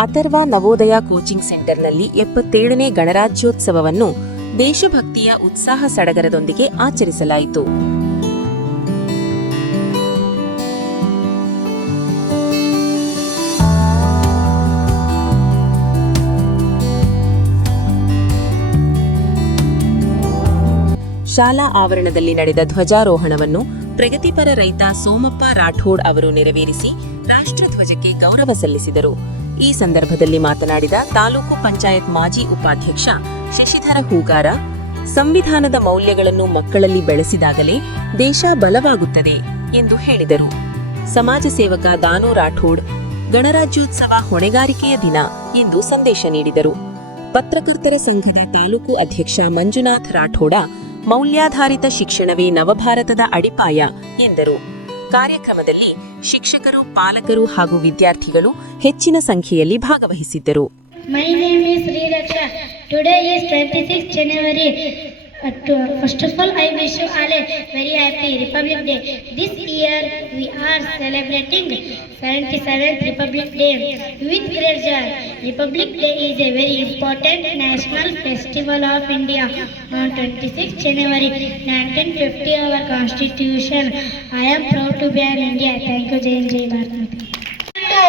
Atharva Navodaya coaching ಸೆಂಟರ್ನಲ್ಲಿ 77ನೇ ಗಣರಾಜ್ಯೋತ್ಸವವನ್ನು ದೇಶಭಕ್ತಿಯ ಉತ್ಸಾಹ ಸಡಗರದೊಂದಿಗೆ ಆಚರಿಸಲಾಯಿತು. ಶಾಲಾ ಆವರಣದಲ್ಲಿ ನಡೆದ ಧ್ವಜಾರೋಹಣವನ್ನು ಪ್ರಗತಿಪರ ರೈತ ಸೋಮಪ್ಪ ರಾಠೋಡ್ ಅವರು ನೆರವೇರಿಸಿ ರಾಷ್ಟ್ರಧ್ವಜಕ್ಕೆ ಗೌರವ ಸಲ್ಲಿಸಿದರು. ಈ ಸಂದರ್ಭದಲ್ಲಿ ಮಾತನಾಡಿದ ತಾಲೂಕು ಪಂಚಾಯತ್ ಮಾಜಿ ಉಪಾಧ್ಯಕ್ಷ ಶಶಿಧರ ಹೂಗಾರ, ಸಂವಿಧಾನದ ಮೌಲ್ಯಗಳನ್ನು ಮಕ್ಕಳಲ್ಲಿ ಬೆಳೆಸಿದಾಗಲೇ ದೇಶ ಬಲವಾಗುತ್ತದೆ ಎಂದು ಹೇಳಿದರು. ಸಮಾಜ ಸೇವಕ ದಾನು ರಾಠೋಡ್, ಗಣರಾಜ್ಯೋತ್ಸವ ಹೊಣೆಗಾರಿಕೆಯ ದಿನ ಎಂದು ಸಂದೇಶ ನೀಡಿದರು. ಪತ್ರಕರ್ತರ ಸಂಘದ ತಾಲೂಕು ಅಧ್ಯಕ್ಷ ಮಂಜುನಾಥ್ ರಾಠೋಡ, ಮೌಲ್ಯಾಧಾರಿತ ಶಿಕ್ಷಣವೇ ನವಭಾರತದ ಅಡಿಪಾಯ ಎಂದರು. ಕಾರ್ಯಕ್ರಮದಲ್ಲಿ ಶಿಕ್ಷಕರು, ಪಾಲಕರು ಹಾಗೂ ವಿದ್ಯಾರ್ಥಿಗಳು ಹೆಚ್ಚಿನ ಸಂಖ್ಯೆಯಲ್ಲಿ ಭಾಗವಹಿಸಿದ್ದರು. My name is Sri Raksha. Today is 26th January. First of all, I wish you all a very happy Republic Day. This year we are celebrating 77th Republic Day with great joy. Republic Day is a very important national festival of India. On 26th January 1950, our Constitution. I am proud to be an India. Thank you, Jai Bharat.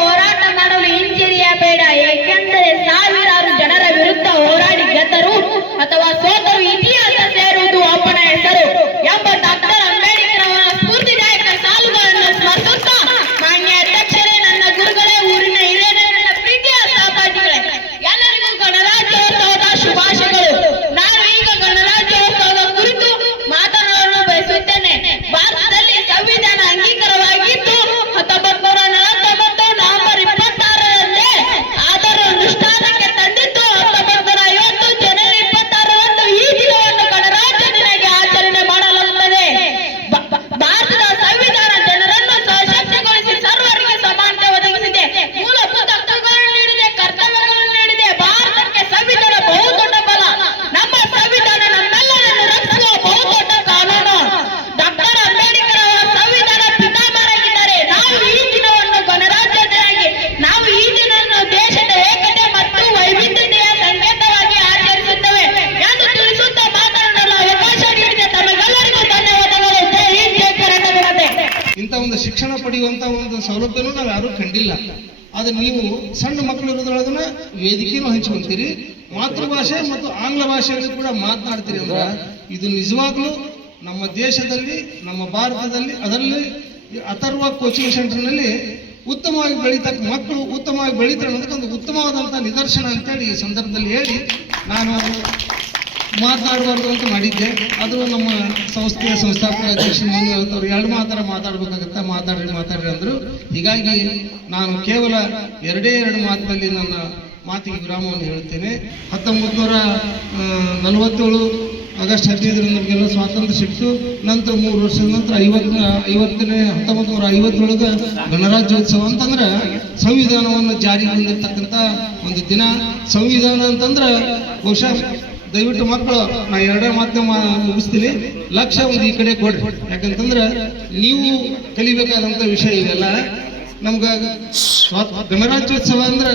ಹೋರಾಟ ಮಾಡಲು ಹಿಂಜರಿಯಬೇಡ, ಏಕೆಂದರೆ ಸಾವಿರಾರು ಜನರ ವಿರುದ್ಧ ಹೋರಾಡಿ ಗೆದ್ದರು ಅಥವಾ ಸೋತರು ಇತಿಹಾಸ ಸೇರುವುದು ಒಬ್ಬನ ಹೆಸರು ಎಂಬ ಡಾಕ್ಟರ್ ಅಂಬೇಡ್ಕರ್ ಅವರ ಸ್ಫೂರ್ತಿದಾಯಕ ಸಾಲುಗಳನ್ನು ಸ್ಮರಿಸುತ್ತಾ, ಮಾನ್ಯ ಅಧ್ಯಕ್ಷರೇ, ನನ್ನ ಗುರುಗಳೇ, ಊರಿನ ಹಿರಿಯರೇ, ನನ್ನ ಪ್ರೀತಿಯ ಸಹಪಾಠಿಗಳೇ, ಎಲ್ಲರಿಗೂ ಗಣರಾಜ್ಯೋತ್ಸವದ ಶುಭಾಶಯಗಳು. ನಾನು ಈಗ ಗಣರಾಜ್ಯೋತ್ಸವದ ಕುರಿತು ಮಾತನಾಡಲು ಬಯಸುತ್ತೇನೆ. ಭಾರತದಲ್ಲಿ ಸಂವಿಧಾನ ಅಂಗೀಕಾರವಾಗಿದ್ದು 1949 ನವೆಂಬರ್ 26ರಂದೇ ಅದರ ಅನುಷ್ಠಾನಕ್ಕೆ ತಂದಿದ್ದು 1950 ಜನವರಿ 26ರಂದು ಈ ದಿನವನ್ನು ಗಣರಾಜ್ಯ ದಿನಕ್ಕೆ ಆಚರಣೆ ಮಾಡಲಾಗುತ್ತದೆ. ಭಾರತದ ಸಂವಿಧಾನ ಜನರನ್ನು ಸಶಕ್ತಗೊಳಿಸಿ ಸರ್ವರಿಗೆ ಸಮಾನತೆ ಒದಗಿಸಿದೆ, ಮೂಲಭೂತ ಹಕ್ಕುಗಳನ್ನು ನೀಡಿದೆ, ಕರ್ತವ್ಯಗಳನ್ನು ನೀಡಿದೆ. ಭಾರತಕ್ಕೆ ಸಂವಿಧಾನ ಬಹುದೊಡ್ಡ ಬಲ. ನಮ್ಮ ಸಂವಿಧಾನ ನಮ್ಮೆಲ್ಲರನ್ನು ರಕ್ಷಿಸುವ ಬಹುದೊಡ್ಡ ಕಾನೂನು. ಡಾಕ್ಟರ್ ಅಂಬೇಡ್ಕರ್ ಅವರ ಸಂವಿಧಾನ ಪಿತಾಮಹರಾಗಿದ್ದಾರೆ. ನಾವು ಈ ದಿನವನ್ನು ಗಣರಾಜ್ಯದನ್ನಾಗಿ, ನಾವು ಈ ದಿನವನ್ನು ದೇಶದ ಏಕತೆ ಮತ್ತು ವೈವಿಧ್ಯತೆಯ ಸಂಕೇತವಾಗಿ ಆಚರಿಸುತ್ತೇವೆ ಎಂದು ತಿಳಿಸುತ್ತಾ ಮಾತನಾಡಲು ಅವಕಾಶ ನೀಡಿದೆ ತಮಗೆಲ್ಲರಿಗೂ ಧನ್ಯವಾದಗಳು. ಜೈ ಹಿಂದ್, ಜೈ ಕರ್ನಾಟಕ. ಇಂಥ ಒಂದು ಶಿಕ್ಷಣ ಪಡೆಯುವಂತ ಒಂದು ಸೌಲಭ್ಯನೂ ನಾವು ಯಾರೂ ಕಂಡಿಲ್ಲ. ಆದ್ರೆ ನೀವು ಸಣ್ಣ ಮಕ್ಕಳು ಇರೋದ್ರೊಳಗನ ವೇದಿಕೆನೂ ಹಂಚ್ಕೊಂತೀರಿ, ಮಾತೃಭಾಷೆ ಮತ್ತು ಆಂಗ್ಲ ಭಾಷೆಯಲ್ಲಿ ಕೂಡ ಮಾತನಾಡ್ತೀರಿ. ಅಂದ್ರೆ ಇದು ನಿಜವಾಗ್ಲೂ ನಮ್ಮ ದೇಶದಲ್ಲಿ, ನಮ್ಮ ಭಾರತದಲ್ಲಿ, ಅದರಲ್ಲಿ ಅಥರ್ವ ಕೋಚಿಂಗ್ ಸೆಂಟರ್ನಲ್ಲಿ ಉತ್ತಮವಾಗಿ ಬೆಳೀತಕ್ಕ ಮಕ್ಕಳು ಉತ್ತಮವಾಗಿ ಬೆಳೀತಾರೆ ಅನ್ನೋದಕ್ಕೆ ಒಂದು ಉತ್ತಮವಾದಂಥ ನಿದರ್ಶನ ಅಂತೇಳಿ ಈ ಸಂದರ್ಭದಲ್ಲಿ ಹೇಳಿ ನಾನು ಮಾತನಾಡಬಾರ್ದು ಅಂತ ಮಾಡಿದ್ದೆ. ಅದು ನಮ್ಮ ಸಂಸ್ಥೆಯ ಸಂಸ್ಥಾಪಕ ಅಧ್ಯಕ್ಷ ಮಂಜುನಾಥ್ ಅವರು 2 ಮಾತಾಡಬೇಕಾಗತ್ತ, ಮಾತಾಡ್ರಿ ಅಂದರು. ಹೀಗಾಗಿ ನಾನು ಕೇವಲ 2 ಮಾತಿನಲ್ಲಿ ನನ್ನ ಮಾತಿಗೆ ವಿರಾಮವನ್ನು ಹೇಳುತ್ತೇನೆ. 1947 ಆಗಸ್ಟ್ 15 ನಮಗೆಲ್ಲ ಸ್ವಾತಂತ್ರ್ಯ ಸಿಕ್ತು. ನಂತರ 3 ವರ್ಷದ ನಂತರ 1950 ಗಣರಾಜ್ಯೋತ್ಸವ ಅಂತಂದ್ರೆ ಸಂವಿಧಾನವನ್ನು ಜಾರಿಗೆ ಬಂದಿರತಕ್ಕಂಥ ಒಂದು ದಿನ. ಸಂವಿಧಾನ ಅಂತಂದ್ರೆ ಬಹುಶಃ ದಯವಿಟ್ಟು ಮಕ್ಕಳು, ನಾ 2 ಮಾತನ್ನ ಮುಗಿಸ್ತೀನಿ, ಲಕ್ಷ ಒಂದು ಈ ಕಡೆ ಕೊಡ್ರಿ. ಯಾಕಂತಂದ್ರೆ ನೀವು ಕಲಿಬೇಕಾದಂಥ ವಿಷಯ ಇದೆಲ್ಲ. ನಮ್ಗ ಗಣರಾಜ್ಯೋತ್ಸವ ಅಂದ್ರೆ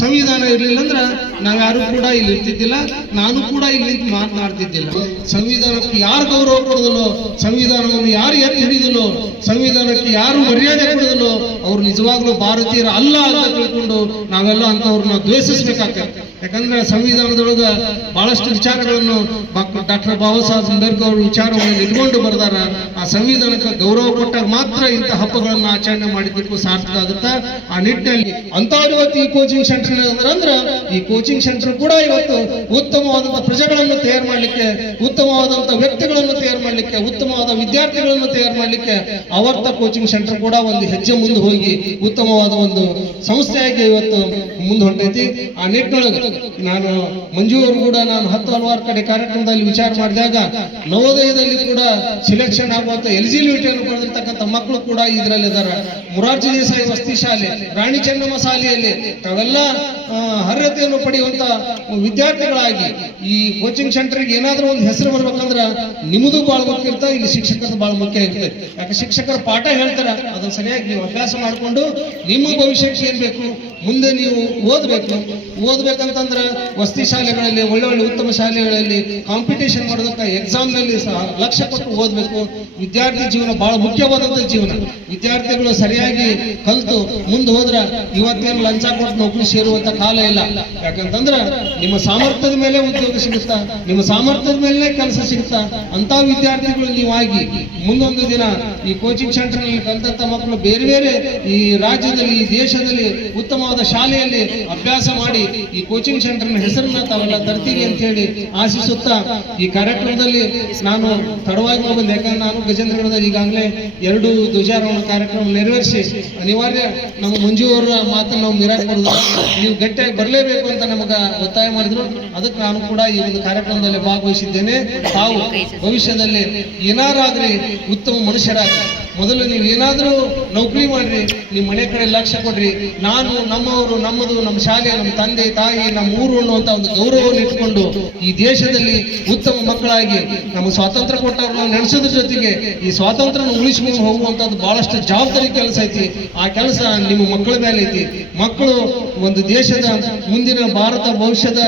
ಸಂವಿಧಾನ ಇರ್ಲಿಲ್ಲ ಅಂದ್ರೆ ನಾವ್ಯಾರು ಕೂಡ ಇಲ್ಲಿ ಇರ್ತಿದ್ದಿಲ್ಲ, ನಾನು ಕೂಡ ಇಲ್ಲಿ ಮಾತನಾಡ್ತಿದ್ದಿಲ್ಲ. ಸಂವಿಧಾನಕ್ಕೆ ಯಾರು ಗೌರವ ಕೊಡೋದಿಲ್ಲೋ, ಸಂವಿಧಾನವನ್ನು ಯಾರು ಎತ್ತಿ ಹಿಡಿದಿಲ್ಲೋ, ಸಂವಿಧಾನಕ್ಕೆ ಯಾರು ಮರ್ಯಾದೆ ಕೊಡೋದಿಲ್ಲೋ ಅವ್ರು ನಿಜವಾಗ್ಲೂ ಭಾರತೀಯರ ಅಲ್ಲ ಅಂತ ತಿಳ್ಕೊಂಡು ನಾವೆಲ್ಲ ಅಂತವ್ರನ್ನ ದ್ವೇಷಿಸ್ಬೇಕಾಗ್ತದೆ. ಯಾಕಂದ್ರೆ ಸಂವಿಧಾನದೊಳಗ ಬಹಳಷ್ಟು ವಿಚಾರಗಳನ್ನು ಡಾಕ್ಟರ್ ಬಾಬಾ ಸಾಹೇಬ್ ಅಂಬೇಡ್ಕರ್ ಅವರು ವಿಚಾರವನ್ನು ಇಟ್ಕೊಂಡು ಬರ್ದಾರ. ಆ ಸಂವಿಧಾನಕ್ಕೆ ಗೌರವ ಕೊಟ್ಟಾಗ ಮಾತ್ರ ಇಂಥ ಹಬ್ಬಗಳನ್ನು ಆಚರಣೆ ಮಾಡಿದ್ದಕ್ಕೂ ಸಾರ್ಥಕ ಆಗುತ್ತಾ. ಆ ನಿಟ್ಟಿನಲ್ಲಿ ಅಂತವ್ರು ಇವತ್ತು ಈ ಕೋಚಿಂಗ್ ಸೆಂಟರ್ ಅಂದ್ರೆ ಈ ಕೋಚಿಂಗ್ ಸೆಂಟರ್ ಕೂಡ ಇವತ್ತು ಉತ್ತಮವಾದಂತಹ ಪ್ರಜೆಗಳನ್ನು ತಯಾರು ಮಾಡ್ಲಿಕ್ಕೆ, ಉತ್ತಮವಾದಂತಹ ವ್ಯಕ್ತಿಗಳನ್ನು ತಯಾರು ಮಾಡ್ಲಿಕ್ಕೆ, ಉತ್ತಮವಾದ ವಿದ್ಯಾರ್ಥಿಗಳನ್ನು ತಯಾರು ಮಾಡ್ಲಿಕ್ಕೆ ಅವರ್ತ ಕೋಚಿಂಗ್ ಸೆಂಟರ್ ಕೂಡ ಒಂದು ಹೆಜ್ಜೆ ಮುಂದೆ ಹೋಗಿ ಉತ್ತಮವಾದ ಒಂದು ಸಂಸ್ಥೆಯಾಗಿ ಇವತ್ತು ಮುಂದೆ ಹೊಂಟೈತಿ. ಆ ನಿಟ್ಟಿನೊಳಗೆ ನಾನು ಮಂಜು ಅವರು ಕೂಡ ನಾನು ಹಲವಾರು ಕಡೆ ಕಾರ್ಯಕ್ರಮದಲ್ಲಿ ವಿಚಾರ ಮಾಡಿದಾಗ ನವೋದಯದಲ್ಲಿ ಕೂಡ ಸಿಲೆಕ್ಷನ್ ಆಗುವಂತ ಎಲಿಜಿಬಿಲಿಟಿಯನ್ನು ಪಡೆದಿರ್ತಕ್ಕಂಥ ಮಕ್ಕಳು ಕೂಡ ಇದರಲ್ಲಿ ಇದ್ದಾರೆ. ಮುರಾರ್ಜಿ ದೇಸಾಯಿ ವಸತಿ ಶಾಲೆ, ರಾಣಿ ಚೆನ್ನಮ್ಮ ಶಾಲೆಯಲ್ಲಿ ತಾವೆಲ್ಲ ಅರ್ಹತೆಯನ್ನು ಪಡೆಯುವಂತ ವಿದ್ಯಾರ್ಥಿಗಳಾಗಿ ಈ ಕೋಚಿಂಗ್ ಸೆಂಟರ್ಗೆ ಏನಾದ್ರೂ ಒಂದು ಹೆಸರು ಬರ್ಬೇಕಂದ್ರ ನಿಮ್ಮದು ಬಹಳ ಮುಖ್ಯ ಇರ್ತದೆ, ಇಲ್ಲಿ ಶಿಕ್ಷಕರು ಬಹಳ ಮುಖ್ಯ ಇರ್ತದೆ. ಯಾಕೆ ಶಿಕ್ಷಕರು ಪಾಠ ಹೇಳ್ತಾರ, ಅದನ್ನ ಸರಿಯಾಗಿ ನೀವು ಅಭ್ಯಾಸ ಮಾಡಿಕೊಂಡು ನಿಮ್ಮ ಭವಿಷ್ಯಕ್ಕೆ ಏನ್ ಬೇಕು ಮುಂದೆ ನೀವು ಓದ್ಬೇಕಂತಂದ್ರೆ ವಸತಿ ಶಾಲೆಗಳಲ್ಲಿ ಒಳ್ಳೆ ಉತ್ತಮ ಶಾಲೆಗಳಲ್ಲಿ ಕಾಂಪಿಟೇಷನ್ ಮಾಡೋದಕ್ಕೆ ಎಕ್ಸಾಮ್ನಲ್ಲಿ ಸಹ ಲಕ್ಷ್ಯ ಕೊಟ್ಟು ಓದಬೇಕು. ವಿದ್ಯಾರ್ಥಿ ಜೀವನ ಬಹಳ ಮುಖ್ಯವಾದಂಥ ಜೀವನ. ವಿದ್ಯಾರ್ಥಿಗಳು ಸರಿಯಾಗಿ ಕಲಿತು ಮುಂದೆ ಹೋದ್ರೆ ಇವತ್ತೇನು ಲಂಚ ಕೊಟ್ಟು ನೌಕರಿ ಸೇರುವಂತ ಕಾಲ ಇಲ್ಲ. ಯಾಕಂತಂದ್ರೆ ನಿಮ್ಮ ಸಾಮರ್ಥ್ಯದ ಮೇಲೆ ಉದ್ಯೋಗ ಸಿಗುತ್ತಾ, ನಿಮ್ಮ ಸಾಮರ್ಥ್ಯದ ಮೇಲೆ ಕೆಲಸ ಸಿಗುತ್ತಾ. ಅಂತ ವಿದ್ಯಾರ್ಥಿಗಳು ನೀವಾಗಿ ಮುಂದೊಂದು ದಿನ ಈ ಕೋಚಿಂಗ್ ಸೆಂಟರ್ ನಲ್ಲಿ ಕಲಿತಂತ ಮಕ್ಕಳು ಬೇರೆ ಬೇರೆ ಈ ರಾಜ್ಯದಲ್ಲಿ, ಈ ದೇಶದಲ್ಲಿ ಉತ್ತಮವಾದ ಶಾಲೆಯಲ್ಲಿ ಅಭ್ಯಾಸ ಮಾಡಿ ಈ ಕೋಚಿಂಗ್ ಸೆಂಟರ್ ನ ಹೆಸರನ್ನ ತಾವೆಲ್ಲ ತರ್ತೀವಿ ಅಂತ ಹೇಳಿ ಆಶಿಸುತ್ತಾ ಈ ಕಾರ್ಯಕ್ರಮದಲ್ಲಿ ನಾನು ತಡವಾಗಿ ಬಂದೆ. ಯಾಕಂದ್ರೆ ನಾನು ಗಜೇಂದ್ರಗಢದಲ್ಲಿ ಈಗಾಗಲೇ 2 ಧ್ವಜಾರೋಹಣ ಕಾರ್ಯಕ್ರಮ ನೆರವೇರಿಸಿ ಅನಿವಾರ್ಯ ನಮ್ಮ ಮಂಜು ಅವರ ಮಾತನ್ನು ನಾವು ಮೀರಾಕ್ ಬರುದು, ನೀವು ಗಟ್ಟಿಯಾಗಿ ಬರಲೇಬೇಕು ಅಂತ ನಮಗ ಒತ್ತಾಯ ಮಾಡಿದ್ರು. ಅದಕ್ಕೆ ನಾನು ಕೂಡ ಈ ಒಂದು ಕಾರ್ಯಕ್ರಮದಲ್ಲಿ ಭಾಗವಹಿಸಿದ್ದೇನೆ. ತಾವು ಭವಿಷ್ಯದಲ್ಲಿ ಏನಾರಾಗ್ರಿ ಉತ್ತಮ ಮನುಷ್ಯರಾಗ್ರಿ. ಮೊದಲು ನೀವು ಏನಾದ್ರೂ ನೌಕರಿ ಮಾಡ್ರಿ, ನಿಮ್ಮ ಮನೆ ಕಡೆ ಲಕ್ಷ್ಯ ಕೊಡ್ರಿ. ನಾನು ನಮ್ಮವರು, ನಮ್ಮದು, ನಮ್ಮ ಶಾಲೆ, ನಮ್ಮ ತಂದೆ ತಾಯಿ, ನಮ್ಮ ಊರು ಅನ್ನುವಂತ ಒಂದು ಗೌರವವನ್ನು ಇಟ್ಕೊಂಡು ಈ ದೇಶದಲ್ಲಿ ಉತ್ತಮ ಮಕ್ಕಳಾಗಿ ನಮ್ಮ ಸ್ವಾತಂತ್ರ್ಯ ಕೊಟ್ಟವ್ರನ್ನ ನೆನೆಸೋದ್ರ ಜೊತೆಗೆ ಈ ಸ್ವಾತಂತ್ರ್ಯ ಉಳಿಸ್ಕೊಂಡು ಹೋಗುವಂತದ್ದು ಬಹಳಷ್ಟು ಜವಾಬ್ದಾರಿ ಕೆಲಸ ಐತಿ. ಆ ಕೆಲಸ ನಿಮ್ಮ ಮಕ್ಕಳ ಮೇಲೆ ಐತಿ. ಮಕ್ಕಳು ಒಂದು ದೇಶದ ಮುಂದಿನ ಭಾರತ ಭವಿಷ್ಯದ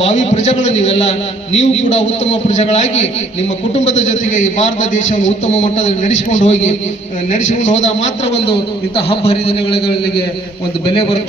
ಭಾವಿ ಪ್ರಜೆಗಳು ನೀವೆಲ್ಲ. ನೀವು ಕೂಡ ಉತ್ತಮ ಪ್ರಜೆಗಳಾಗಿ ನಿಮ್ಮ ಕುಟುಂಬದ ಜೊತೆಗೆ ಈ ಭಾರತ ದೇಶವನ್ನು ಉತ್ತಮ ಮಟ್ಟದಲ್ಲಿ ನಡೆಸಿಕೊಂಡು ಹೋದಾಗ ಮಾತ್ರ ಒಂದು ಇಂಥ ಹಬ್ಬ ಹರಿದಿನಗಳಿಗೆ ಒಂದು ಬೆಲೆ ಬರುತ್ತೆ.